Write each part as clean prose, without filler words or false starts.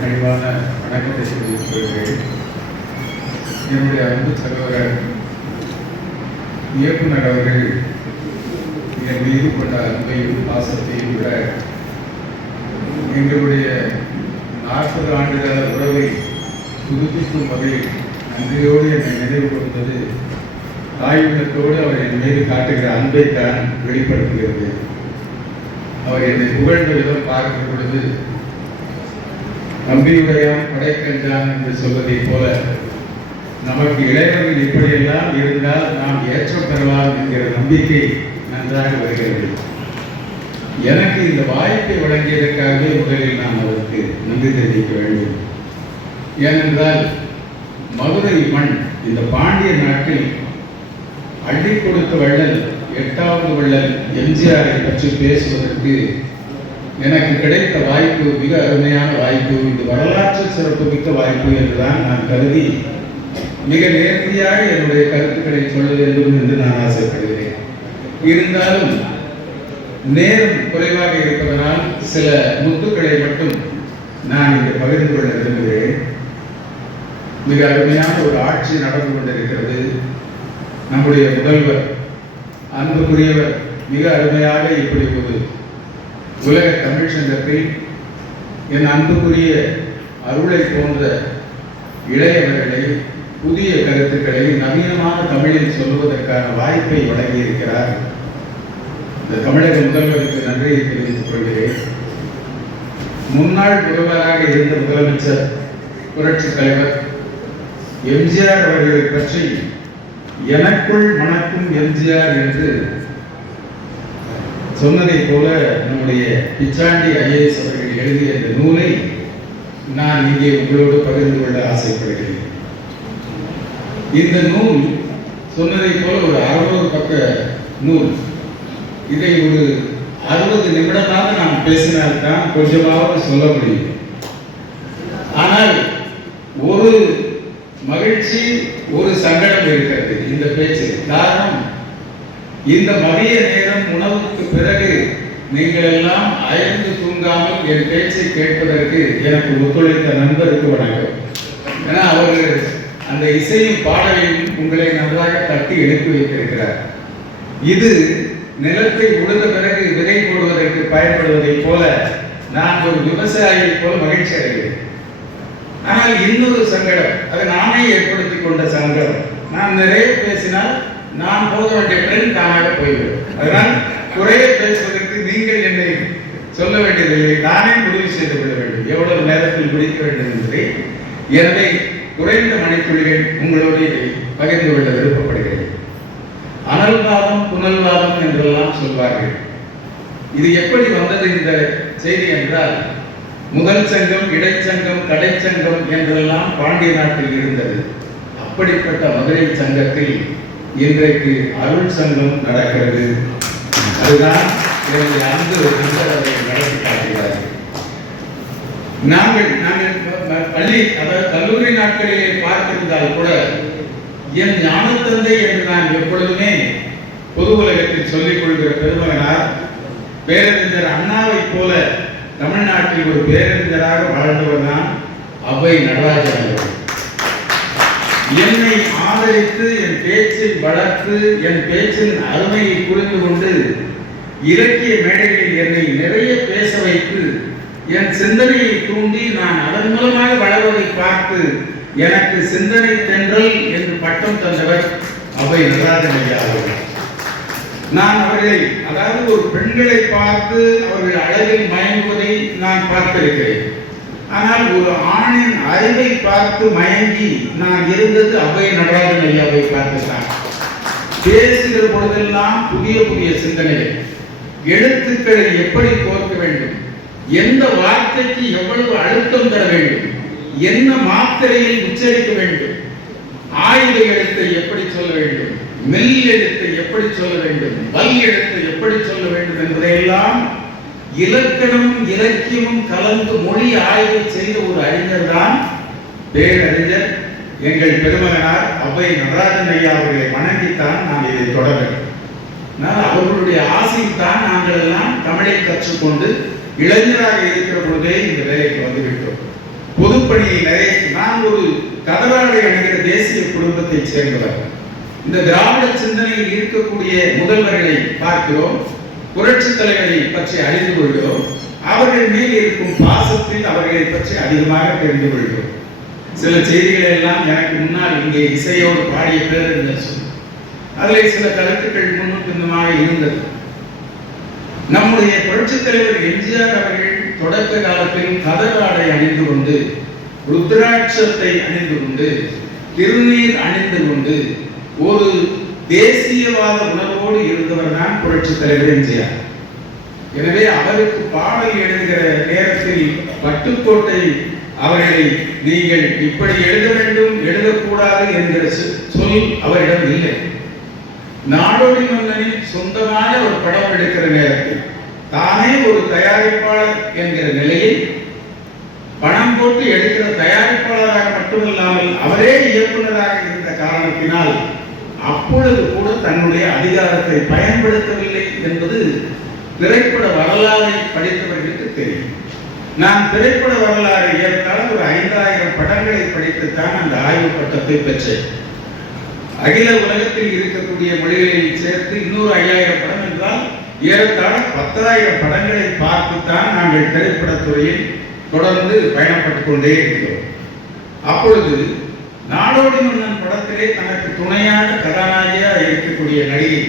பணிவான வணக்கத்தை தெரிவித்துக் கொள்கிறேன். என்னுடைய அன்பு சகோதரர் இயக்குனர் அவர்கள் என் மீது கொண்ட அன்பையும் பாசத்தையும் விட எங்களுடைய 40 ஆண்டுகால உறவை புதுப்பிக்கும் வகையில் நன்றியோடு என்னை நினைவு கொண்டது தாயுள்ளத்தோடு அவர் என் மீது காட்டுகிற அன்பை தான் வெளிப்படுத்துகிறது. அவர் என்னை புகழ்ந்த விதம் பார்க்கிற பொழுது நம்பியுடையான் படைக்கஞ்சான் என்று சொல்வதைப் போல நமக்கு இளைஞர்கள் இப்படியெல்லாம் இருந்தால் நாம் ஏற்றம் பெறலாம் என்கிற நம்பிக்கை நன்றாக வருகிறது. எனக்கு இந்த வாய்ப்பை வழங்கியதற்காகவே முதலில் நான் அவருக்கு நன்றி தெரிவிக்க வேண்டும். ஏனென்றால் மதுரை மண் இந்த பாண்டிய நாட்டில் அள்ளி கொடுத்த வள்ளல் 8வது வள்ளல் எம்ஜிஆரை பற்றி பேசுவதற்கு எனக்கு கிடைத்த வாய்ப்பு மிக அருமையான வாய்ப்பு. இது வரலாற்று சிறப்புமிக்க வாய்ப்பு என்றுதான் நான் கருதி மிக நேர்த்தியாக என்னுடைய கருத்துக்களை சொல்ல வேண்டும் என்று நான் ஆசைப்படுகிறேன். இருந்தாலும் நேரம் குறைவாக இருப்பதனால் சில முத்துக்களை மட்டும் நான் இங்கே பகிர்ந்து கொள்ள விரும்புகிறேன். மிக அருமையான ஒரு ஆட்சி நடந்து கொண்டிருக்கிறது. நம்முடைய முதல்வர் அன்புக்குரியவர் மிக அருமையாக இப்படி ஒரு உலக தமிழ் சங்கத்தில் என் அன்புக்குரிய அருளை போன்ற இளையவர்களை புதிய கருத்துக்களை நவீனமான தமிழில் சொல்லுவதற்கான வாய்ப்பை வழங்கியிருக்கிறார். இந்த தமிழக முதல்வருக்கு நன்றியை தெரிவித்துக் கொள்கிறேன். முன்னாள் முதல்வராக இருந்த முதலமைச்சர் புரட்சி தலைவர் எம்ஜிஆர் அவர்களை பற்றி எனக்குள் மணக்கும் எம்ஜிஆர் என்று சொன்னதை போல நம்முடைய பிச்சாண்டி ஐஏஎஸ் அவர்கள் எழுதிய இந்த நூலை நான் இங்கே உங்களோடு பகிர்ந்து கொள்ள ஆசைப்படுகிறேன். இந்த நூல் சொன்னதை போல ஒரு 600 பக்க நூல். இதை ஒரு 60 நிமிடமாக நாம் பேசினால்தான் கொஞ்சமாவது சொல்ல முடியும். ஆனால் ஒரு மகிழ்ச்சி ஒரு சங்கடம் இருக்கிறது இந்த பேச்சு. காரணம், இந்த மதிய நேரம் உணவுக்கு பிறகு நீங்கள் எல்லாம் அயர்ந்து தூங்காமல் என் பேச்சை கேட்பதற்கு எனக்கு ஒத்துழைத்த நண்பருக்கு வணக்கம். ஏன்னா அவர் அந்த இசையும் பாடலையும் உங்களை நன்றாக தட்டி எழுப்பி வைத்திருக்கிறார். இது நிலத்தை உழுத பிறகு விதை போடுவதற்கு பயன்படுவதைப் போல நான் ஒரு விவசாயியை போல மகிழ்ச்சி அடைகிறேன். ஆனால் இன்னொரு சங்கடம், அதை நானே ஏற்படுத்திக் கொண்ட சங்கடம். நான் நிறைய பேசினால் நான் போக வேண்டிய ட்ரெயின் தானாக போய்விடும். அதனால் குறைய பேசுவதற்கு நீங்கள் என்னை சொல்ல வேண்டியதில்லை, நானே முடிவு செய்து கொள்ள வேண்டும் எவ்வளவு நேரத்தில் முடிக்க வேண்டும் என்பதை. எனவே குறைந்த மணித்துளிகள் உங்களோடு பகிர்ந்து கொள்ள விருப்பப்படுகிறேன். அனல்வாதம் புனல்வாதம் என்றெல்லாம் சொல்வார்கள். இது எப்படி வந்தது இந்த செய்தி என்றால், முதல் சங்கம், இடைச்சங்கம், கடைச்சங்கம் என்றெல்லாம் பாண்டிய நாட்டில் இருந்தது. அப்படிப்பட்ட மதுரை சங்கத்தில் இன்றைக்கு அருள் சங்கம் நடக்கிறது. அதுதான் என்னுடைய அன்பு நண்பர்களை நடத்தி காட்டுகிறார்கள். நாங்கள் பள்ளி அதாவது கல்லூரி நாட்களிலே பார்த்திருந்தால் கூட என் ஞானத்தந்தை என்று நான் எப்பொழுதுமே பொது உலகத்தில் சொல்லிக் கொள்கிற பெருமகனார் பேரறிஞர் அண்ணாவை போல தமிழ்நாட்டில் ஒரு பேரறிஞராக வாழ்ந்தவர் தான் அவை நடராஜன் அவர்கள். என்னை ஆதரித்து என் பேச்சை வளர்த்து என் பேச்சின் அருமையை புரிந்து கொண்டு இலக்கிய மேடைகளில் என்னை நிறைய பேச வைத்து என் சிந்தனையை தூண்டி நான் அதன் மூலமாக வளர்வதை பார்த்து எனக்கு சிந்தனை தென்றல் என்று பட்டம் தந்தவர் அவை நடராஜன் ஐயா அவர்கள். நான் அவர்களை, அதாவது ஒரு பெண்களை பார்த்து அவர்கள் அழகில் மயங்குவதை நான் பார்த்திருக்கிறேன். ஆனால் ஒரு ஆணின் அறிவை பார்த்து மயங்கி நான் இருந்தது அவை நடராஜன் ஐயாவை பார்த்துதான். பேசுகிற பொழுதெல்லாம் புதிய புதிய சிந்தனைகள், எழுத்துக்களை எப்படி கோர்க்க வேண்டும், எந்த வார்த்தைக்கு எவ்வளவு அழுத்தம் தர வேண்டும், என்ன மாத்திரையில் உச்சரிக்க வேண்டும், ஆயுத எழுத்தை எப்படி சொல்ல வேண்டும், மெல் எழுத்தை எப்படி சொல்ல வேண்டும், வல் எழுத்தை எப்படி சொல்ல வேண்டும் என்பதையெல்லாம் இலக்கணம் இலக்கியமும் கலந்து மொழி ஆய்வு செய்த ஒரு அறிஞர் தான் பேரறிஞர் எங்கள் பெருமகனார் அவை நடராஜன் ஐயா அவர்களை வணங்கித்தான் நாம் இதை தொடர்கிறோம். அவர்களுடைய ஆசையில் தான் நாங்கள் எல்லாம் தமிழை கற்றுக்கொண்டு இளைஞராக இருக்கிற பொழுதே இந்த வேலைக்கு வந்துவிட்டோம். பொதுப்பணியை நிறைவேற்றி நான் ஒரு கதராடை அணிகிற தேசிய குடும்பத்தை சேர்ந்தவர். இந்த திராவிட சிந்தனையில் இருக்கக்கூடிய முதல்வர்களை பார்க்கிறோம், புரட்சி தலைவரை பற்றி அறிந்து கொள்கிறோம், அவர்கள் மேல் இருக்கும் பாசத்தில் அவர்களை பற்றி அதிகமாக தெரிந்து கொள்கிறோம். சில செய்திகளை எல்லாம் எனக்கு முன்னால் இங்கே இசையோடு பாடிய பேர் அதில் சில கருத்துக்கள் முன்னும் பின்னுமாக இருந்தது. நம்முடைய புரட்சி தலைவர் எம்ஜிஆர் அவர்கள் தொடக்க காலத்தில் கதராடை அணிந்து கொண்டு, ருத்ராட்சத்தை அணிந்து கொண்டு, திருநீர் அணிந்து கொண்டு ஒரு தேசியவாத உணர்வோடு இருந்தவர் தான் புரட்சி தலைவர் எம்ஜிஆர். எனவே அவருக்கு பாடல் எழுதுகிற நேரத்தில் பட்டுக்கோட்டை அவர்களை நீங்கள் இப்படி எழுத வேண்டும், எழுதக்கூடாது என்கிற சொல் அவரிடம் இல்லை. நாடோடி மன்னனின் சொந்தமான ஒரு படம் எடுக்கிற நேரத்தில் தானே ஒரு தயாரிப்பாளர் என்கிற நிலையில் பணம் போட்டு எடுக்கிற தயாரிப்பாளராக மட்டுமில்லாமல் அவரே இயக்குநராக இருந்த காரணத்தினால் அப்பொழுது கூட தன்னுடைய அதிகாரத்தை பயன்படுத்தவில்லை என்பது திரைப்பட வரலாறை படித்தவர்களுக்கு தெரியும். நான் திரைப்பட வரலாறு ஏற்கால ஒரு 5000 படங்களை படித்துத்தான் அந்த ஆய்வு பட்டத்தை பெற்றேன். அகில உலகத்தில் இருக்கக்கூடிய மொழிகளில் சேர்த்து இன்னொரு 5000 படம் என்றால் ஏறத்தாழ 10,000 படங்களை பார்த்துத்தான் நாங்கள் திரைப்படத்துறையில் தொடர்ந்து பயணப்பட்டுக் கொண்டே இருக்கிறோம். அப்பொழுது நாடோடி மன்னன் படத்திலே தனக்கு துணையான கதாநாயகியாக இருக்கக்கூடிய நடிகை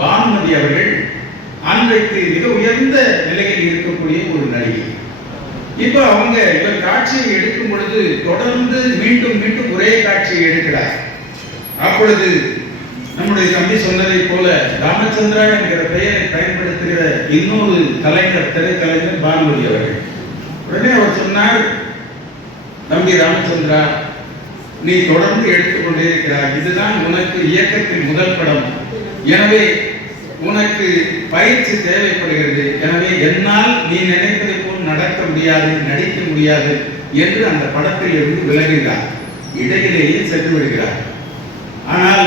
பானுமதி அவர்கள் அன்றைக்கு மிக உயர்ந்த நிலையில் இருக்கக்கூடிய ஒரு நடிகை. இப்ப அவங்க இவர் காட்சியை எடுக்கும் பொழுது தொடர்ந்து மீண்டும் மீண்டும் ஒரே காட்சியை எடுக்கிறார். அப்பொழுது நம்முடைய தம்பி சொன்னதை போல ராமச்சந்திரா என்கிற பெயரை பயன்படுத்துகிற இன்னொரு கலைஞர், திரைக்கலைஞர் பானுமதி அவர்கள். உடனே அவர் சொன்னார், தம்பி ராமச்சந்திரா, நீ தொடர்ந்து எடுத்துக்கொண்டே இருக்கிறார், இதுதான் உனக்கு இயக்கத்தின் முதல் படம், எனவே உனக்கு பயிற்சி தேவைப்படுகிறது, எனவே என்னால் நீ நினைப்பதை போல் நடக்க முடியாது, நடிக்க முடியாது என்று அந்த படத்தில் இருந்து விலகுகிறார், இடையிலேயே சென்று விடுகிறார். ஆனால்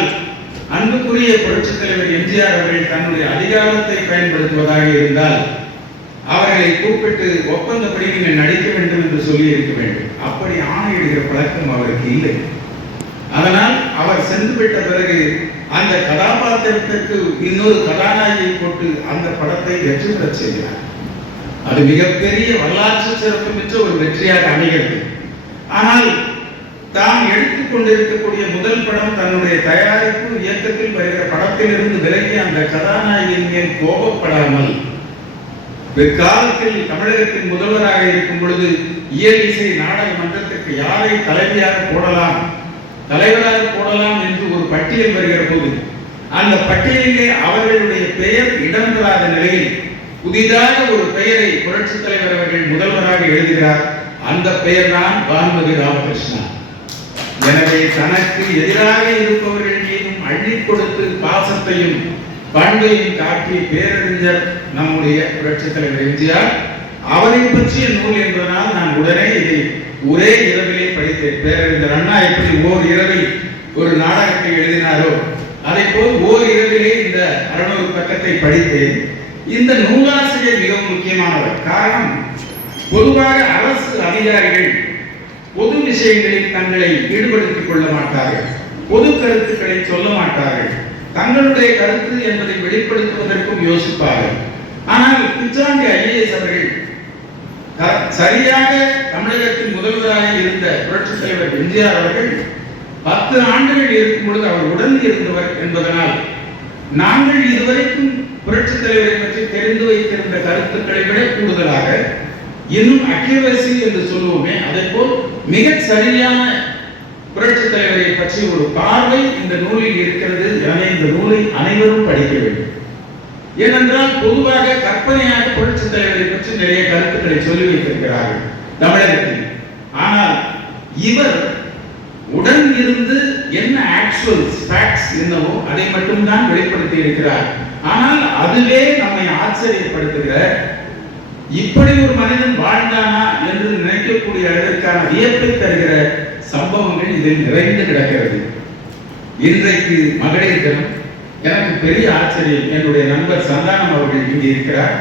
அன்புக்குரிய புரட்சித் தலைவர் எம்ஜிஆர் அவர்கள் தன்னுடைய அதிகாரத்தை பயன்படுத்துவதாக இருந்தால் அவர்களை கூப்பிட்டு ஒப்பந்தப்படி நீங்கள் நடிக்க வேண்டும் என்று சொல்லி இருக்க வேண்டும். அப்படி ஆணையிடுகிற பழக்கம் அவருக்கு இல்லை. அதனால் அவர் சென்று விட்ட பிறகு அந்த கதாபாத்திரத்திற்கு இன்னொரு கதாநாயகியை போட்டு அந்த படத்தை வெற்றி பெறச் செய்கிறார். அது மிகப்பெரிய வரலாற்று சிறப்புமிக்க ஒரு வெற்றியாக அமைகிறது. ஆனால் தாம் எடுத்துக்கொண்டிருக்கக்கூடிய முதல் படம் தன்னுடைய தயாரிப்பு இயக்கத்தில் வருகிற படத்திலிருந்து விலகி அந்த கதாநாயகியின் மேல் கோபப்படாமல் பிற்காலத்தில் தமிழகத்தின் முதல்வராக இருக்கும் பொழுது இயல் இசை நாடக மன்றத்திற்கு யாரை தலைவியாக போடலாம், தலைவராக போடலாம் என்று ஒரு பட்டியல் வருகிற போது அந்த பட்டியலிலே அவர்களுடைய பெயர் இடம்பெறாத நிலையில் புதிதாக ஒரு பெயரை புரட்சித் தலைவர் அவர்கள் முதல்வராக எழுதுகிறார். அந்த பெயர் தான் பானுமதி ராமகிருஷ்ணா. எனவே தனக்கு எதிராக இருப்பவர்கள் மீதும் அள்ளி கொடுத்து பாசத்தையும் பண்பையும் காட்டிய பேரறிஞர் நம்முடைய புரட்சித் தலைவர் எம்ஜிஆர். அவரை பற்றிய நூல் என்பதனால் நான் உடனே இதை ஒரே இரவிலே படித்தேன். பேரறிஞர் அண்ணா எப்படி ஓர் இரவில் ஒரு நாடகத்தை எழுதினாரோ அதை போல் ஓர் இரவிலே இந்த 600 பக்கத்தை படித்தேன். இந்த நூலாசிரியர் மிகவும் முக்கியமானவர். காரணம், பொதுவாக அரசு அதிகாரிகள் பொது விஷயங்களில் தங்களை ஈடுபடுத்திக் கொள்ள மாட்டார்கள், பொது கருத்துக்களை சொல்ல மாட்டார்கள், தங்களுடைய கருத்து என்பதை வெளிப்படுத்துவதற்கும் யோசிப்பார்கள். ஆனால் பிச்சாண்டி ஐஏஎஸ் அவர்கள் சரியாக தமிழகத்தின் முதல்வராக இருந்த புரட்சித் தலைவர் எம்ஜிஆர் அவர்கள் 10 ஆண்டுகள் இருக்கும் பொழுது அவர் உடன் இருந்தவர் என்பதனால் நாங்கள் இதுவரைக்கும் புரட்சித் தலைவரை பற்றி தெரிந்து வைத்திருந்த கருத்துக்களை விட கூடுதலாக இன்னும் அக்யூரசி என்று சொல்லுவோமே, அதே போல் மிக சரியான புரட்சித் தலைவரை பற்றி ஒரு பார்வை இந்த நூலில் இருக்கிறது. எனவே இந்த நூலை அனைவரும் படிக்க வேண்டும். ஏனென்றால் பொதுவாக கற்பனையாக புரட்சித் தலைவரை பற்றி நிறைய கருத்துக்களை சொல்லி வைத்திருக்கிறார்கள் தமிழகத்தில். ஆனால் இவர் உடன் இருந்து என்ன ஆக்சுவல் ஃபேக்ட்ஸ் என்னவோ அதை மட்டும்தான் வெளிப்படுத்தி இருக்கிறார். ஆனால் அதுவே நம்மை ஆச்சரியப்படுத்துகிற, இப்படி ஒரு மனிதன் வாழ்ந்தானா என்று நினைக்கக்கூடிய அளவிற்கான வியப்பை தருகிற சம்பவங்கள் இதில் நிறைந்து கிடக்கிறது. இன்றைக்கு மகளிர் தினம். எனக்கு பெரிய ஆச்சரியம், என்னுடைய நண்பர் சந்தானம் அவர்கள் இங்கே இருக்கிறார்,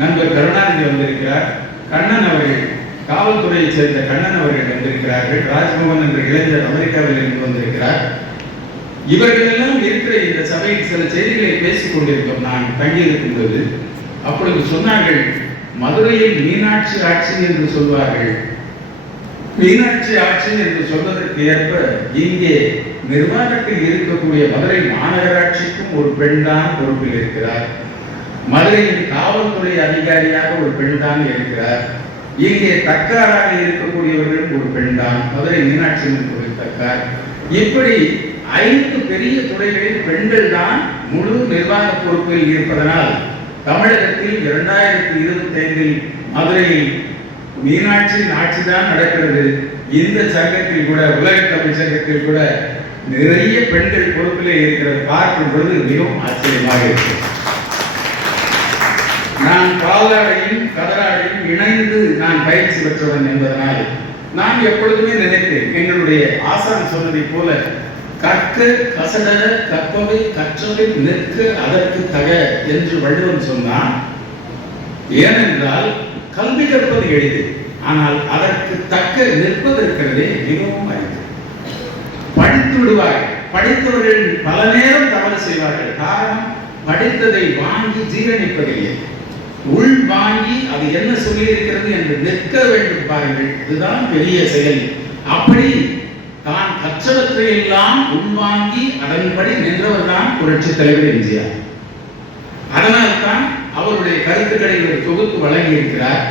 நண்பர் கருணாநிதி வந்திருக்கிறார், கண்ணன் அவர்கள் காவல்துறையை சேர்ந்த கண்ணன் அவர்கள் வந்திருக்கிறார்கள். ராஜ்மோகன் என்ற இளைஞர் அமெரிக்காவில் இருந்து வந்திருக்கிறார். இவர்கள் எல்லாம் இருக்கிற இந்த சபையில் சில செய்திகளை பேசிக் கொண்டிருக்கோம். நான் தங்கியிருக்கும் போது அப்பொழுது சொன்னார்கள், மதுரையில் மீனாட்சி ஆட்சி என்று சொல்வார்கள். மீனாட்சி ஆட்சி என்று சொல்வதற்கு ஏற்ப இங்கே நிர்வாகத்தில் இருக்கக்கூடிய மதுரை மாநகராட்சிக்கும் ஒரு பெண் தான் பொறுப்பில் இருக்கிறார். மதுரையின் காவல்துறை அதிகாரியாக ஒரு பெண் தான் இருக்கிறார். இங்கே தக்காராக இருக்கக்கூடியவர்களும் ஒரு பெண் தான், மதுரை மீனாட்சி தக்கார். இப்படி 5 பெரிய துறைகளில் பெண்கள் தான் முழு நிர்வாக பொறுப்பில் இருப்பதனால் தமிழகத்தில் 2025 மதுரையில் மீனாட்சி ஆட்சி தான் நடக்கிறது. இந்த சங்கத்தில் கூட, உலக தமிழ் சங்கத்தில் கூட நிறைய பெண்கள் பொறுப்பிலே இருக்கிறது. பார்க்கும் பொழுது மிகவும் ஆச்சரியமாக இருக்கு. நான் பாலாடையும் கதராடையும் இணைந்து நான் பயிற்சி பெற்றவன் என்பதனால் நான் எப்பொழுதுமே நினைத்தேன், எங்களுடைய ஆசான் சொன்னதை போல, கற்க கசட கற்பவை கற்றவை நிற்க அதற்கு தக என்று வள்ளுவன் சொன்னான். ஏனென்றால் கல்வி கற்பது எளிது, ஆனால் அதற்கு தக்க நிற்பது இருக்கிறதே மிகவும் அரிது. படித்து விடுவார்கள், படித்தவர்கள் பல நேரம் தவறு செய்வார்கள். காரணம், படித்ததை வாங்கி ஜீரணிப்பதில்லை. உள் வாங்கி அது என்ன சொல்லி இருக்கிறது என்று நிற்க வேண்டும் பாருங்கள், இதுதான் பெரிய செயல். அப்படி தான் கற்றவற்றை எல்லாம் உள்வாங்கி அதன்படி நின்றவர் தான் புரட்சி தலைவர் எம்ஜிஆர். அதனால்தான் அவருடைய கருத்துக்களை ஒரு தொகுத்து வழங்கி இருக்கிறார்.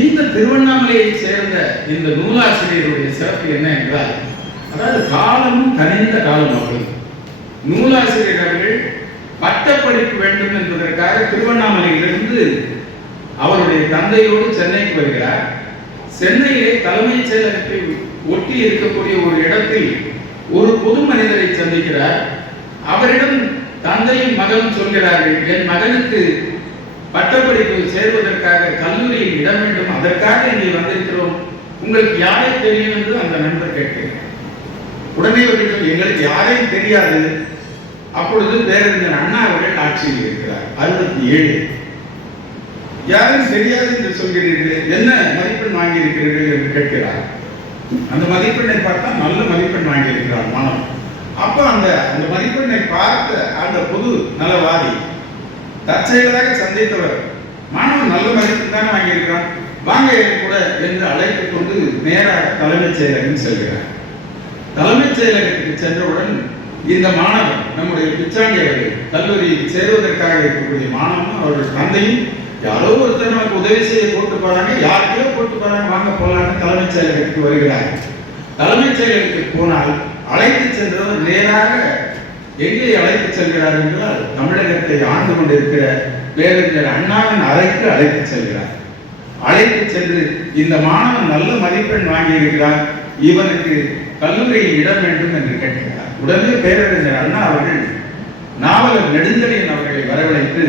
இந்த திருவண்ணாமலையை சேர்ந்த இந்த நூலாசிரியருடைய சிறப்பு என்ன என்றால், அதாவது காலமும் கனிந்த காலம். அவர்கள் நூலாசிரியர் அவர்கள் பட்டப்படிப்பு வேண்டும் என்பதற்காக திருவண்ணாமலையிலிருந்து அவருடைய தந்தையோடு சென்னைக்கு வருகிறார். சென்னையிலே தலைமைச் செயலகத்தை ஒட்டி இருக்கக்கூடிய ஒரு இடத்தில் ஒரு பொது மனிதரை சந்திக்கிறார். அவரிடம் தந்தையும் மகனும் சொல்கிறார்கள், என் மகனுக்கு பட்டப்படிப்பு சேர்வதற்காக கல்லூரியில் இடம் வேண்டும், அதற்காக இங்கே வந்திருக்கிறோம், உங்களுக்கு யாரை தெரியும் என்று அந்த நண்பர் கேட்கிறார். உடனே அவர்கள், எங்களுக்கு யாரையும் தெரியாது. அப்பொழுது பேரறிஞர் அண்ணா அவர்கள் ஆட்சியில் இருக்கிறார். 67. யாரும் தெரியாது என்று சொல்கிறீர்கள், என்ன மதிப்பெண் வாங்கி இருக்கிறீர்கள் என்று கேட்கிறார். அந்த மதிப்பெண்ணை பார்த்தா நல்ல மதிப்பெண் வாங்கி இருக்கிறார் மாணவன். அப்ப அந்த மதிப்பெண்ணை பார்த்த அந்த பொது நலவாதி தற்செயலாக சந்தித்தவர், மாணவன் நல்ல மதிப்பெண் தானே வாங்கியிருக்கிறான், வாங்க கூட என்று அழைத்துக் கொண்டு நேராக தலைமைச் செயலகம் செல்கிறார். தலைமைச் செயலகத்துக்கு சென்றவுடன் இந்த மாணவன், நம்முடைய பிச்சாண்டி அவர்கள், கல்லூரியில் சேருவதற்காக இருக்கக்கூடிய மாணவன், அவர்கள் தந்தையும் யாரோ ஒருத்தர் நமக்கு உதவி செய்ய போட்டு போறாங்க, யாருக்கோ போட்டு போறாங்க, வாங்க போலான்னு தலைமைச் செயலகத்துக்கு வருகிறார். தலைமைச் செயலகத்துக்கு போனால் அழைத்து சென்றவர் நேராக எங்கே அழைத்து செல்கிறார் என்றால், தமிழகத்தை ஆண்டு கொண்டிருக்கிற பேரறிஞர் அண்ணாவின் அறைக்கு அழைத்து செல்கிறார். அழைத்து சென்று, இந்த மாணவன் நல்ல மதிப்பெண் வாங்கி இருக்கிறார், இவனுக்கு கல்லூரியில் இடம் வேண்டும் என்று கேட்கிறார். உடனே பேரறிஞர் அண்ணா அவர்கள் நாவலர் நெடுஞ்செழியன் அவர்களை வரவழைத்து,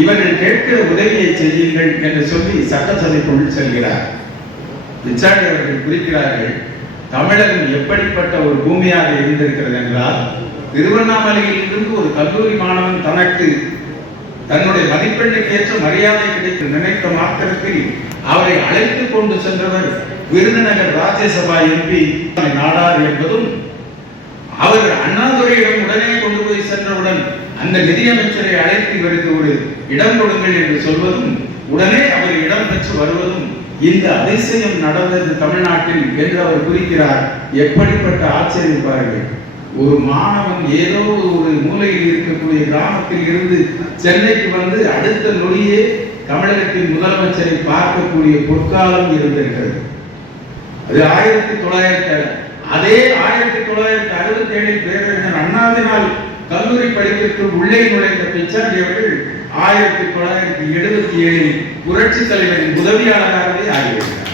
இவர்கள் கேட்கிற உதவியை செய்யுங்கள் என்று சொல்லி சட்டசபைக்குள் செல்கிறார். பிச்சாண்டி அவர்கள் குறிக்கிறார்கள், தமிழகம் எப்படிப்பட்ட ஒரு பூமியாக இருந்திருக்கிறது என்றால், திருவண்ணாமலையில் இருந்து ஒரு கல்லூரி மாணவன் தனக்கு தன்னுடைய மதிப்பெண்ணுக்கு ஏற்ற மரியாதை கிடைத்து நினைத்த மாத்திரத்தில் அவரை அழைத்து கொண்டு சென்றவர் விருதுநகர் ராஜ்யசபா எம்பி நாடார் என்பதும், அவர் அண்ணாதுரையிடம் உடனே கொண்டு போய் சென்றவுடன் அந்த நிதியமைச்சரை அழைத்து இவருக்கு ஒரு இடம் கொடுங்கள் என்று சொல்வதும், உடனே அவர் இடம் பெற்று வருவதும், இந்த அதிசயம் நடந்தது தமிழ்நாட்டில் என்று அவர் குறிக்கிறார். எப்படிப்பட்ட ஆச்சரியம் பாருங்கள். ஒரு மாணவன் ஏதோ ஒரு மூலையில் இருக்கக்கூடிய கிராமத்தில் இருந்து சென்னைக்கு வந்து அடுத்த நொடியே தமிழகத்தின் முதலமைச்சரை பார்க்கக்கூடிய பொற்காலம் இருந்திருக்கிறது. அது 1900. அதே 1967 பேரறிஞர் அண்ணாவினால் கல்லூரி படிப்பிற்கு உள்ளே நுழைந்த பிச்சாண்டி அவர்கள் 1977 புரட்சி தலைவரின் உதவியாளராகவே ஆகிவிட்டார்.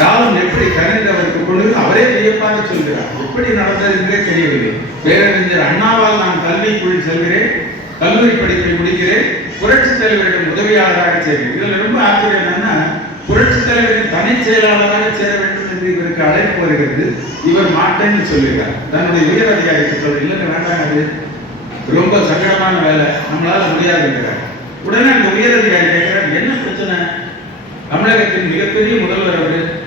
காலம் எப்படி கணிந்தவருக்கு பொழுது அவரே வியப்பாக சொல்கிறார், எப்படி நடந்தது என்றே தெரியவில்லை. பேரறிஞர் அண்ணாவால் நான் கல்விக்குள் செல்கிறேன், கல்லூரி படிப்பை முடிக்கிறேன், புரட்சி தலைவரிடம் உதவியாளராக சேர்கிறேன். இதுல ரொம்ப ஆச்சரியம் என்னன்னா, புரட்சி தலைவரின் தனி செயலாளராக சேர வேண்டும் என்று இவருக்கு அழைப்பு வருகிறது. இவர் மாட்டேன்னு சொல்லியிருக்கார். தன்னுடைய உயர் அதிகாரிக்கு சொல்ல, இல்லைன்னு வேண்டாம், அது ரொம்ப சங்கடமான வேலை, நம்மளால முடியாது இருக்கிறார். உடனே அந்த உயர் அதிகாரி கேட்கிறார், என்ன பிரச்சனை, தமிழகத்தின் மிகப்பெரிய முதல்வர்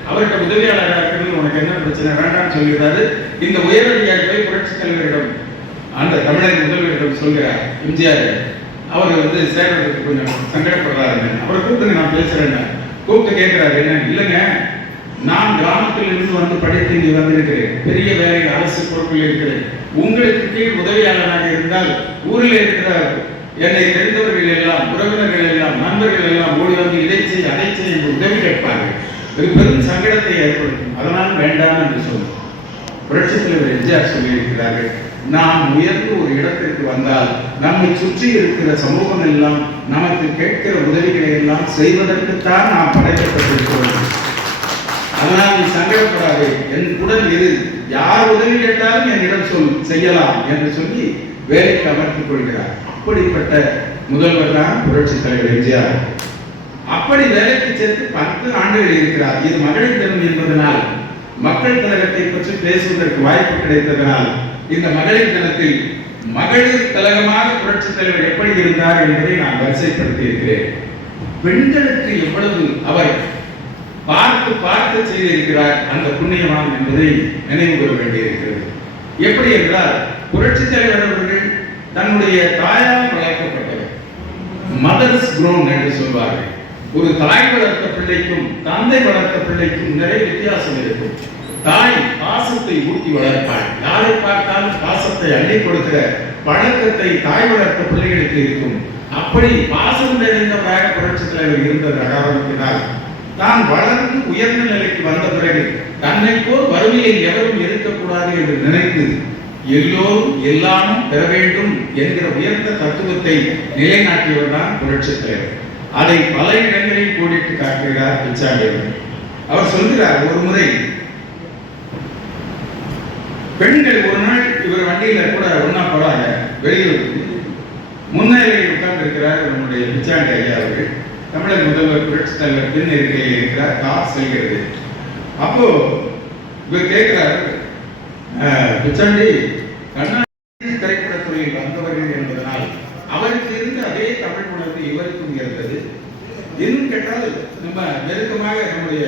அவர்கிட்ட உதவியாளராக இருக்கிறது உனக்கு என்ன பிரச்சனை வேண்டாம்னு சொல்லிடுறாரு. இந்த உயரதிகாரி போய் புரட்சி தலைவரிடம் அந்த தமிழக முதல்வரிடம் சொல்கிறார் எம்ஜிஆர். அவர் சேர்றதுக்கு கொஞ்சம் சங்கடப்படுறாரு. அவரை கூப்பிட்டு நான் பேசுறேன். கூப்பிட்டு கேட்கிறாரு, என்ன இல்லைங்க, நான் கிராமத்தில் இருந்து படித்து இங்கே வந்திருக்கிறேன், பெரிய வேலை அரசு பொறுப்பில் இருக்கிறேன், உங்களுக்கு கீழ் உதவியாளராக இருந்தால் ஊரில் இருக்கிற என்னை தெரிந்தவர்கள் எல்லாம், உறவினர்கள் எல்லாம், நண்பர்கள் எல்லாம் ஓடி வந்து இதை செய் அதை செய் என்று உதவி கேட்பார்கள். ஒரு பெரும் சங்கடத்தை ஏற்படுத்தும். அதனால் வேண்டாம் என்று சொல்லும். புரட்சித் தலைவர் எம்ஜிஆர் சொல்லியிருக்கிறார்கள், நாம் உயர்ந்து ஒரு இடத்திற்கு வந்தால் நம்மை சுற்றி இருக்கிற சமூகம் எல்லாம் நமக்கு கேட்கிற உதவிகளை எல்லாம் செய்வதற்குத்தான் நாம் படைக்கப்பட்டிருக்கிறோம். அதனால் நீ சங்கடப்படாது, என் உடன் இரு, யார் உதவி கேட்டாலும் என்னிடம் செய்யலாம் என்று சொல்லி வேலைக்கு அமர்த்திக் கொள்கிறார். அப்படிப்பட்ட முதல்வர் தான் புரட்சி தலைவர் எம்ஜிஆர். அப்படி வேலைக்கு சேர்த்து 10 ஆண்டுகள் இருக்கிறார். இது மகளிர் தினம் என்பதனால், மக்கள் கழகத்தை பற்றி பேசுவதற்கு வாய்ப்பு கிடைத்ததனால், இந்த மகளிர் தினத்தில் மகளிர் கழகமாக புரட்சி தலைவர் எப்படி இருந்தார் என்பதை நான் வரிசைப்படுத்தி இருக்கிறேன். பெண்களுக்கு எவ்வளவு அவர் பார்த்து பார்த்து செய்திருக்கிறார் அந்த புண்ணியவான் என்பதை நினைவு கூற வேண்டியிருக்கிறது. எப்படி என்றால், புரட்சி தலைவர் அவர்கள் தன்னுடைய தாயால் வளர்க்கப்பட்டவர், மதர்ஸ் க்ரோன் என்று சொல்வார்கள். ஒரு தாய் வளர்த்த பிள்ளைக்கும் தந்தை வளர்த்த பிள்ளைக்கும் நிறைய வித்தியாசம் இருக்கும். தாய் பாசத்தை ஊட்டி வளர்ப்பாள். யாரை பார்த்தாலும் பாசத்தை அள்ளி கொடுக்கிற பழக்கத்தை தாய் வளர்த்த பிள்ளைகளுக்கு இருக்கும். அப்படி பாசம் நிறைந்தவராக புரட்சி தலைவர் இருந்த காரணத்தினால் தான் வளர்ந்து உயர்ந்த நிலைக்கு வந்த பிறகு தன்னை போல் வறுமையில் எவரும் இருக்கக்கூடாது என்று நினைத்து எல்லோரும் எல்லாமும் பெற வேண்டும் என்கிற உயர்ந்த தத்துவத்தை நிலைநாட்டியவர் தான் புரட்சி தலைவர். அதை பல இடங்களில் கோடிட்டு காட்டுகிறார் பிச்சாண்டி அவர்கள். அவர் சொல்கிறார், ஒரு முறை பெண்கள் ஒரு நாள் இவர் வண்டியில கூட ஒன்னா போறாங்க, வெளியூர் முன்னிலையில் உட்கார்ந்து இருக்கிறார் நம்முடைய பிச்சாண்டி ஐயா அவர்கள். தமிழக முதல்வர் புரட்சி தலைவர் பின் இருக்கையில் இருக்கிறார், கார் செல்கிறது. அப்போ இவர் கேட்கிறார், பிச்சாண்டி கண்ணாடி திரைப்படத்துறையில் வந்தவர்கள் என்பதனால் அவருக்கு இருந்த அதே தமிழ் உணர்வு இவருக்கும் இருந்தது. இன்னும் கேட்டால் நம்ம நெருக்கமாக நம்முடைய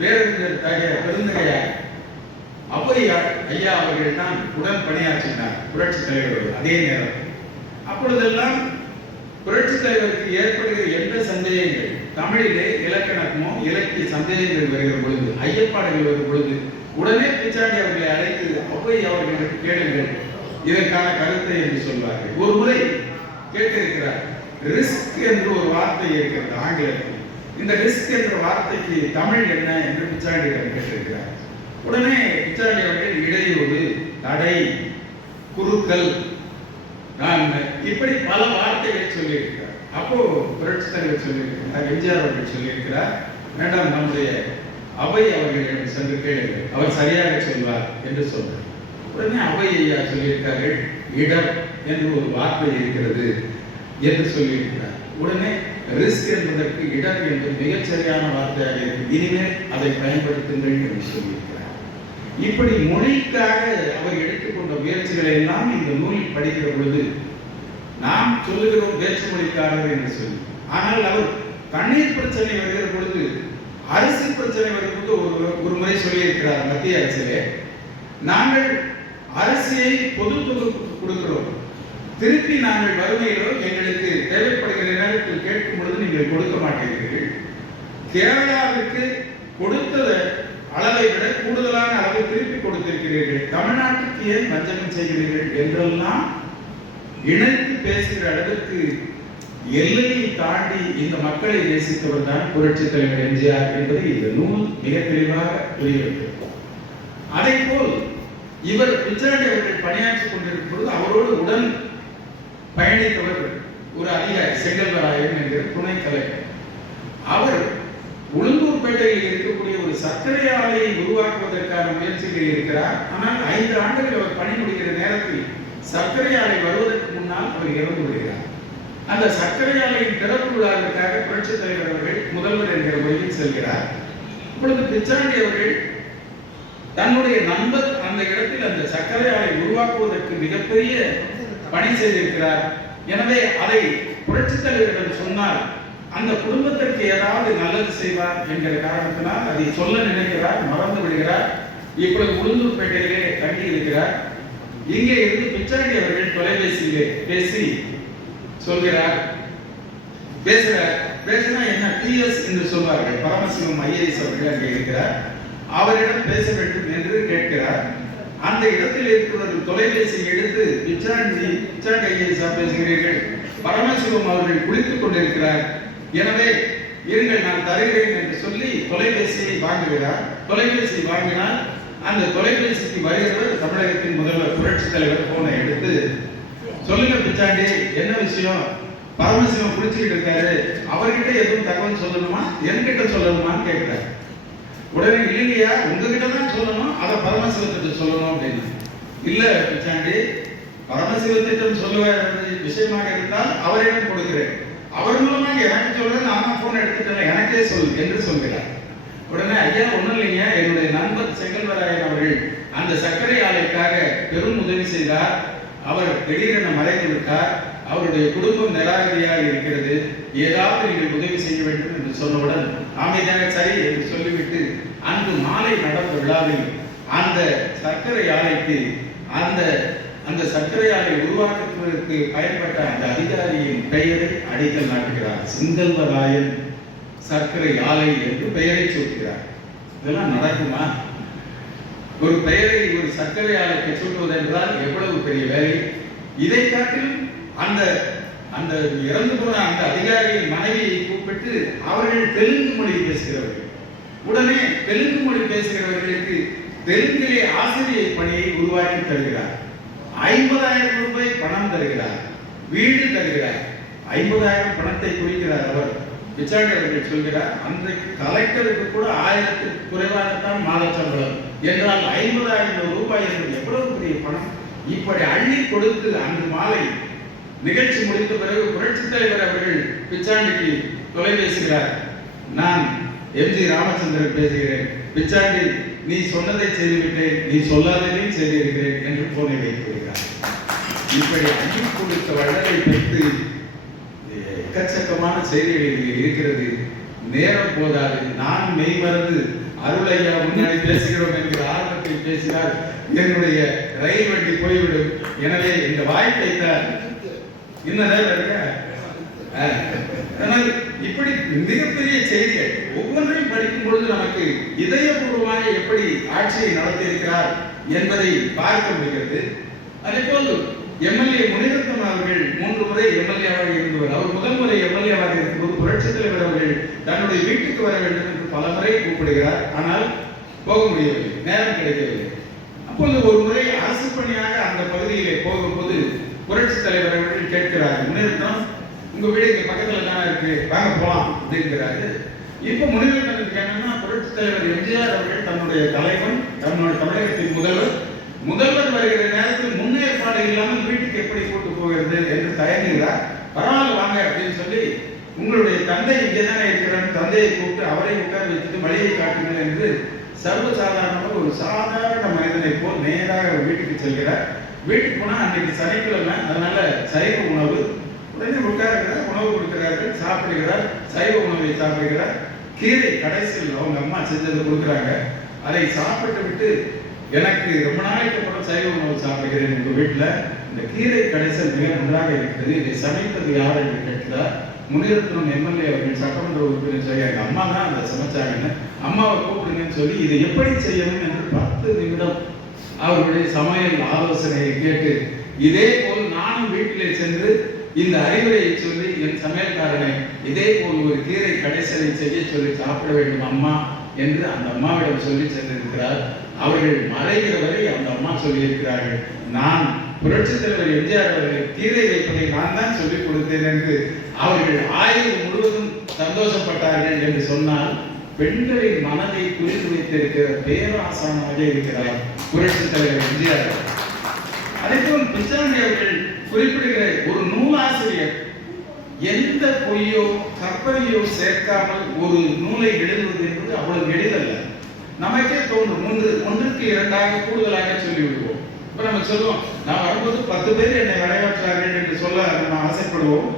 பேரறிஞர் பெருந்தகையார் ஔவையார் ஐயா அவர்கள் தான் உடன் பணியாற்றினார் புரட்சி தலைவர். அதே நேரம் அப்பொழுதெல்லாம் புரட்சி தலைவருக்கு ஏற்படுகிற எந்த சந்தேகங்கள், தமிழிலே இலக்கணமோ இலக்கிய சந்தேகங்கள் வருகிற பொழுது, ஐயப்பாடுகள் வருகிற பொழுது உடனே பிச்சாண்டி அவர்களை அழைத்து ஔவை அவர்களுக்கு கேளுங்கள், இதற்கான கருத்தை என்று சொல்வார்கள். ஒரு முறை கேட்டிருக்கிறார், ரிஸ்க் என்று ஒரு வார்த்தை இருக்கிறது ஆங்கிலத்தில். இந்த ரிஸ்க் என்ற வார்த்தைக்கு தமிழ் என்ன என்று பிச்சாண்டியிடம் கேட்டிருக்கிறார். உடனே பிச்சாண்டி அவர்கள் இடையூறு, தடை, குறுக்கல், இப்படி பல வார்த்தைகள் சொல்லியிருக்கிறார். அப்போ புரட்சி தலைவர் சொல்லியிருக்கிறார், எம்ஜிஆர் அவர்கள் சொல்லியிருக்கிறார், வேண்டாம் நம்முடைய அவை அவர்களிடம் சென்று கேளுங்கள், அவர் சரியாக சொல்வார் என்று சொன்னார். உடனே அவை ஐயா சொல்லியிருக்கார்கள், இடர் என்று ஒரு வார்த்தை இருக்கிறது என்று சொல்லியிருக்கிறார். உடனே ரிஸ்க் என்பதற்கு இடர் என்பது மிகச்சரியான வார்த்தையாக இருக்கு, இனிமேல் அதை பயன்படுத்துங்கள் என்று சொல்லியிருக்கிறார். இப்படி மொழிக்காக அவர் எடுத்துக்கொண்ட முயற்சிகளை எல்லாம் இந்த நூலில் படிக்கிற பொழுது நாம் சொல்லுகிறோம் வேற்றுமொழிக்காரர் என்று சொல்லி. ஆனால் அவர் தண்ணீர் பிரச்சனை வருகிற பொழுது, அரிசி பிரச்சனை வரும்போது ஒரு முறை சொல்லியிருக்கிறார், மத்திய அரசிலே நாங்கள் அரிசியை பொது தொகுப்புக்கு கொடுக்கிறோம், திருப்பி நாங்கள் வறுமையிலோ எங்களுக்கு தேவைப்படுகிற நேரத்தில் கேட்கும் பொழுது நீங்கள் கொடுக்க மாட்டீர்கள், கேரளாவிற்கு கொடுத்த அளவை விட கூடுதலான அளவை திருப்பி கொடுத்திருக்கிறீர்கள், தமிழ்நாட்டுக்கு ஏன் வஞ்சகம் செய்கிறீர்கள் என்றெல்லாம் இணைத்து பேசுகிற அளவுக்கு எல்லையை தாண்டி இந்த மக்களை நேசித்தவர் தான் புரட்சி தலைவர் எம்ஜிஆர் என்பதை இந்த நூல் மிக தெளிவாக புரிகிறது. அதை போல் இவர் பிச்சாண்டி அவர்கள் பணியாற்றிக் கொண்டிருக்கும் பொழுது அவரோடு உடன் பயணித்தவர் ஒரு அதிகாரி செங்கல்வராயன் என்கிற துணை கலைஞர். அவர் உளுந்தூர்பேட்டையில் இருக்கக்கூடிய ஒரு சர்க்கரை ஆலையை உருவாக்குவதற்கான முயற்சியில் இருக்கிறார். ஆனால் 5 ஆண்டுகள் அவர் பணி முடிக்கிற நேரத்தில் சர்க்கரை ஆலை வருவதற்கு முன்னால் அவர் இறந்து விடுகிறார். அந்த சர்க்கரை ஆலையின் திறப்பு விழாவிற்காக புரட்சி தலைவர் அவர்கள் முதல்வர் என்கிற முறையில் செல்கிறார். இப்பொழுது பிச்சாண்டி அவர்கள் தன்னுடைய நண்பர் அந்த இடத்தில் அந்த சர்க்கரை ஆலை உருவாக்குவதற்கு மிகப்பெரிய பணி செய்திருக்கிறார். எனவே அதை புரட்சி தலைவரிடம் சொன்னால் அந்த குடும்பத்திற்கு ஏதாவது நல்லது செய்வார் என்கிற காரணத்தினால் அதை சொல்ல நினைக்கிறார், மறந்து விடுகிறார். இப்பொழுது உளுந்தூர்பேட்டையிலே தங்கி இருக்கிறார். இங்கே இருந்து பிச்சாண்டி அவர்கள் தொலைபேசியிலே பேசி சொல்கிறார், பேசினா என்ன பிஎஸ் என்று சொல்வார்கள். பரமசிவம் ஐஏஎஸ் அவர்கள் அங்கே இருக்கிறார். அவரிடம் பேச வேண்டும் என்று கேட்கிறார். அந்த இடத்தில் இருக்கிறவர்கள் தொலைபேசி எடுத்து பிச்சாண்டி ஐஏஎஸ் பேசுகிறீர்கள், பரமசிவம் அவர்கள் குளித்துக் கொண்டிருக்கிறார், எனவே இருங்கள் நான் தருகிறேன் என்று சொல்லி தொலைபேசியை வாங்குகிறார். தொலைபேசி வாங்கினால் அந்த தொலைபேசிக்கு வருகிறவர் தமிழகத்தின் முதல்வர் புரட்சித் தலைவர் போனை எடுத்து, சொல்லுங்க பிச்சாண்டி, என்ன விஷயம்? பரமசிவம் குளிச்சுக்கிட்டு இருக்காரு, அவர்கிட்ட எதுவும் தகவல் சொல்லணுமா, என்கிட்ட சொல்லணுமான்னு கேட்கிறார். உடனே இல்லையா, உங்ககிட்ட தான் சொல்லணும், அதை பரமசிவத்திட்ட சொல்லணும் அப்படின்னு. இல்ல பிச்சாண்டி, பரமசிவத்திட்டம் சொல்லுவ விஷயமாக இருந்தால் அவரிடம் கொடுக்கிறேன், அவர் மூலமாக எனக்கு சொல்றேன், நான் போன் எடுத்துட்டேன், எனக்கே சொல் என்று சொல்கிறார். உடனே ஐயா ஒண்ணும் இல்லைங்க, என்னுடைய நண்பர் செங்கல்வராயன் அவர்கள் அந்த சர்க்கரை ஆலைக்காக பெரும் உதவி செய்தார், அவர் திடீரென மறைந்து விட்டார், அவருடைய குடும்பம் நிராகரியாக இருக்கிறது, ஏதாவது நீங்கள் உதவி செய்ய வேண்டும் என்று சொன்னவுடன் அமைதியாக சரி என்று சொல்லிவிட்டு அன்று மாலை நடந்த விழாவில் அந்த சர்க்கரை ஆலைக்கு அந்த சர்க்கரை ஆலை உருவாக்குவதற்கு பயன்பட்ட அந்த அதிகாரியின் பெயரை அடிக்கல் நாட்டுகிறார். செங்கல்வராயன் சர்க்கரை ஆலை என்று பெயரை சொல்கிறார். இதெல்லாம் நடக்குமா? ஒரு பெயரை ஒரு சர்க்கரை ஆலைக்கு சொல்வது என்றால் எவ்வளவு பெரிய வேலை! இதை காட்டிலும் அந்த இறந்து போன அந்த அதிகாரியின் மனைவியை கூப்பிட்டு அவர்கள் தெலுங்கு மொழி பேசுகிறவர்கள், உடனே தெலுங்கு மொழி பேசுகிறவர்களுக்கு தெலுங்கிலே ஆசிரியர் பணியை உருவாக்கி தருகிறார். 50,000 ரூபாய் பணம் தருகிறார், வீடு தருகிறார். 50,000 பணத்தை குறிக்கிறார் அவர். பிச்சாண்டி அவர்கள் சொல்கிறார், அன்றைக்கு கலெக்டருக்கு கூட 1000 குறைவாகத்தான் மாத சம்பளம் என்றால் 50,000 ரூபாய் என்பது எவ்வளவு பெரிய பணம்! இப்படி அள்ளி கொடுத்து அன்று மாலை நிகழ்ச்சி முடிந்த பிறகு புரட்சித் தலைவர் அவர்கள் பிச்சாண்டிக்கு தொலைபேசுகிறார். நான் எம்ஜி ராமச்சந்திரன் பேசுகிறேன், பிச்சாண்டி நீ சொன்னதை செய்துவிட்டேன், நீ சொல்லாததையும் செய்திருக்கிறேன் என்று போனை வைக்கிறார். இப்படி அள்ளி கொடுத்த வள்ளலை பெற்று எக்கச்சக்கமான செய்திகள் இருக்கிறது. நேரம் போதாது, நான் மெய்மறந்து அருளையா முன்னாடி பேசுகிறோம் என்கிற ஆர்வத்தில் பேசினார், என்னுடைய ரயில் வண்டி போய்விடும், எனவே இந்த வாய்ப்பை தான் இன்னும் இருக்க. ஆனால் இப்படி மிகப்பெரிய செய்திகள் ஒவ்வொன்றையும் படிக்கும் பொழுது நமக்கு இதயபூர்வமாக எப்படி ஆட்சியை நடத்தியிருக்கிறார் என்பதை பார்க்க முடிகிறது. அதே போல் எம்எல்ஏ முனிரத்னம் அவர்கள் 3 முறை எம்எல்ஏவாக இருந்தவர். அவர் முதல் முறை எம்எல்ஏவாக இருக்கும்போது புரட்சித் தலைவர் அவர்கள் தன்னுடைய வீட்டுக்கு வர வேண்டும் என்று பல முறை கூப்பிடுகிறார், ஆனால் போக முடியவில்லை, நேரம் கிடைக்கவில்லை. அப்பொழுது ஒரு முறை அரசு பணியாக அந்த பகுதியிலே போகும்போது புரட்சித் தலைவர் அவர்கள் கேட்கிறார், முனிரத்னம் உங்க வீடு இங்க பக்கத்துல தானே இருக்கு, வாங்க போலாம் அப்படிங்கிறாரு. இப்ப முனிரத்னத்துக்கு என்னன்னா, புரட்சித் தலைவர் எம்ஜிஆர் அவர்கள் தன்னுடைய தலைவன், தன்னுடைய தமிழகத்தின் முதல்வர் வருகிற நேரத்தில் முன்னேற்பாடு இல்லாமல் வீட்டுக்கு எப்படி கூட்டு போகிறது என்று தயங்குகிறார். பரவாயில்ல வாங்க அப்படின்னு சொல்லி, உங்களுடைய தந்தை இங்கே தானே இருக்கிறார், தந்தையை கூப்பிட்டு அவரை உட்கார வைத்துட்டு வழியை காட்டுங்கள் என்று சர்வசாதாரணமாக ஒரு சாதாரண மனிதனை போல் நேராக வீட்டுக்கு செல்கிறார். வீட்டுக்கு போனா அன்றைக்கு சனிக்கிழமை, அதனால சைவ உணவு. உடனே உட்காருகிறார், உணவு கொடுக்கிறார்கள், சாப்பிடுகிறார், சைவ உணவை சாப்பிடுகிறார். கீரை கடைசியில் அவங்க அம்மா செஞ்சது கொடுக்குறாங்க, அதை சாப்பிட்டு விட்டு, எனக்கு ரொம்ப நாளைக்கு அப்புறம் சைவ உணவு சாப்பிடுகிறேன் உங்க வீட்டுல, இந்த கீரை கடைசல் மிக நன்றாக இருக்கிறது, இதை சமைத்தது யார் என்று கேட்கிறார். முனிரத்னம் எம்எல்ஏ அவர்கள் சட்டமன்ற உறுப்பினர் சொல்லி, எங்க அம்மா தான் அதை சமைச்சாங்கன்னு, அம்மாவை கூப்பிடுங்கன்னு சொல்லி இதை எப்படி செய்யணும் என்று 10 நிமிடம் அவர்களுடைய சமையல் ஆலோசனையை கேட்டு, இதே போல் நானும் வீட்டிலே சென்று இந்த அறிவுரையை சொல்லி என் சமையல்காரனை இதே போல் ஒரு கீரை கடைசலை செய்ய சொல்லி சாப்பிட வேண்டும் அம்மா என்று அந்த அம்மாவிடம் சொல்லி சென்றிருக்கிறார். அவர்கள் மறைகிற வரை அந்த அம்மா சொல்லி இருக்கிறார்கள், நான் புரட்சித் தலைவர் எம்ஜிஆர் அவர்கள் கீரை வைப்பதை நான் தான் சொல்லிக் கொடுத்தேன் என்று அவர்கள் ஆயுள் முழுவதும் சந்தோஷப்பட்டார்கள் என்று சொன்னால், பெண்களின் மனதை புரிந்து வைத்திருக்கிற பேராசானாக இருக்கிறார் புரட்சித் தலைவர் எம்ஜிஆர். அதேபோல் பிச்சாண்டி அவர்கள் குறிப்பிடுகிற ஒரு நூலாசிரியர் எந்த பொய்யோ கற்பனையோ சேர்க்காமல் ஒரு நூலை எழுதுவது என்பது அவ்வளவு எளிதல்ல. நமக்கே தோன்றும், ஒன்றுக்கு 2ஆக கூடுதலாக சொல்லிவிடுவோம். இப்ப நம்ம சொல்லுவோம், நான் வரும்போது 10 பேர் என்னை வரவேற்றார்கள் என்று சொல்ல நம்ம ஆசைப்படுவோம்.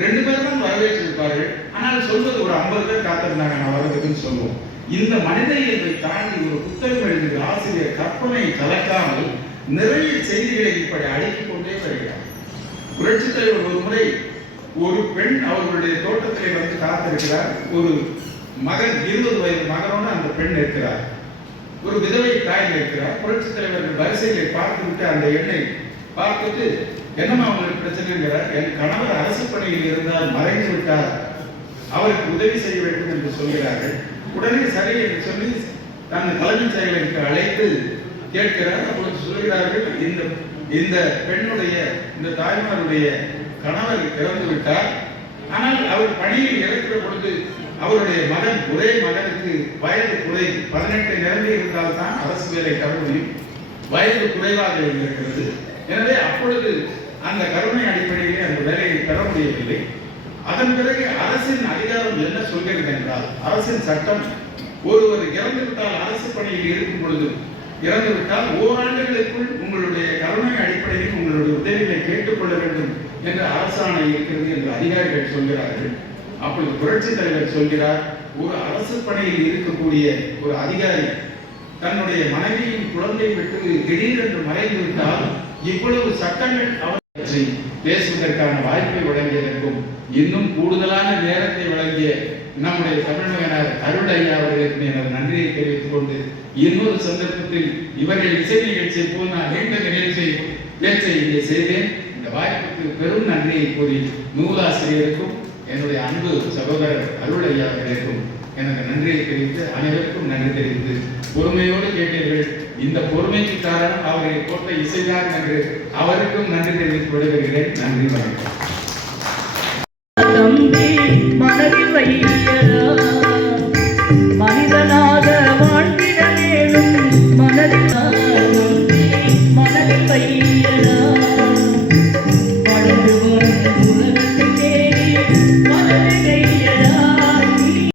2 பேர் தான் வரவேற்றிருப்பார்கள், ஆனால் சொல்வது ஒரு 50 பேர் காத்திருந்தாங்க நான் வர்றதுக்குன்னு சொல்லுவோம். இந்த மனித இயல்பை தாண்டி ஒரு புத்தகம் எழுதிய ஆசிரியர் கற்பனை கலக்காமல் நிறைய செய்திகளை இப்படி அடுக்கிக் கொண்டே வருகிறார். புரட்சித் தலைவர் ஒரு முறை ஒரு பெண் அவர்களுடைய தோட்டத்திலே வந்து காத்திருக்கிறார். ஒரு மகன் 20 வயது மகனோடு அந்த பெண் இருக்கிறார். ஒரு விதவை தாய் இருக்கிறார். புரட்சித் தலைவர்கள் வரிசைகளை பார்த்துவிட்டு அந்த எண்ணை பார்த்துட்டு என்னமா அவங்களுக்கு பிரச்சனைங்கிறார். என் கணவர் அரசு பணியில் இருந்தால் மறைந்து விட்டார், அவருக்கு உதவி செய்ய வேண்டும் என்று சொல்கிறார்கள். உடனே சரி என்று சொல்லி தன் தலைமைச் செயலருக்கு அழைத்து கேட்கிறார். அப்பொழுது சொல்கிறார்கள், இந்த பெண்ணுடைய இந்த தாய்மாருடைய கணவர் இறந்து விட்டார். ஆனால் அவர் பணியில் இறக்கிற பொழுது அவருடைய மகன், ஒரே மகனுக்கு வயது குறை 18 நிரம்பி இருந்தால் தான் அரசு வேலை தர முடியும். வயது குறைவாக இருக்கிறது. எனவே அப்பொழுது அந்த கருணை அடிப்படையிலே அந்த வேலையை பெற முடியவில்லை. அதன் பிறகு அரசின் அதிகாரம் என்ன சொல்கிறது என்றால், அரசின் சட்டம் ஒருவர் இறந்துவிட்டால் அரசு பணியில் இருக்கும் பொழுது இறந்துவிட்டால் ஓராண்டுகளுக்குள் உங்களுடைய கருணை அடிப்படையில் உங்களுடைய உதவிகளை கேட்டுக்கொள்ள வேண்டும் என்ற அரசாணை இருக்கிறது என்று அதிகாரிகள் சொல்கிறார்கள். அப்பொழுது புரட்சி தலைவர் சொல்கிறார், ஒரு அரசு பணியில் இருக்கக்கூடிய ஒரு அதிகாரி தன்னுடைய மனைவியின் குழந்தை விட்டு திடீரென்று மறைந்து விட்டால் இவ்வளவு சட்டங்கள் அவற்றை பேசுவதற்கான வாய்ப்பை வழங்கியதற்கும் இன்னும் கூடுதலான நேரத்தை வழங்கிய நம்முடைய தமிழ்மகனார் அருள் ஐயா அவர்களுக்கு எனது நன்றியை தெரிவித்துக் கொண்டு, இன்னொரு சந்தர்ப்பத்தில் இவர்கள் இசை நிகழ்ச்சியை போல் நான் நீண்ட பேச்சை இங்கே செய்தேன். இந்த வாய்ப்புக்கு பெரும் நன்றியை கூறி நூலாசிரியருக்கும் என்னுடைய அன்பு சகோதரர் அருள் ஐயா அவர்களுக்கும் எனக்கு நன்றியை தெரிவித்து அனைவருக்கும் நன்றி தெரிவித்து, பொறுமையோடு கேட்டீர்கள். இந்த பொறுமைக்கு காரணம் அவரை போட்ட இசைதான் என்று அவருக்கும் நன்றி தெரிவித்து விடுகிறேன். நன்றி, வணக்கம். மனதில் வையரா மனிதனாக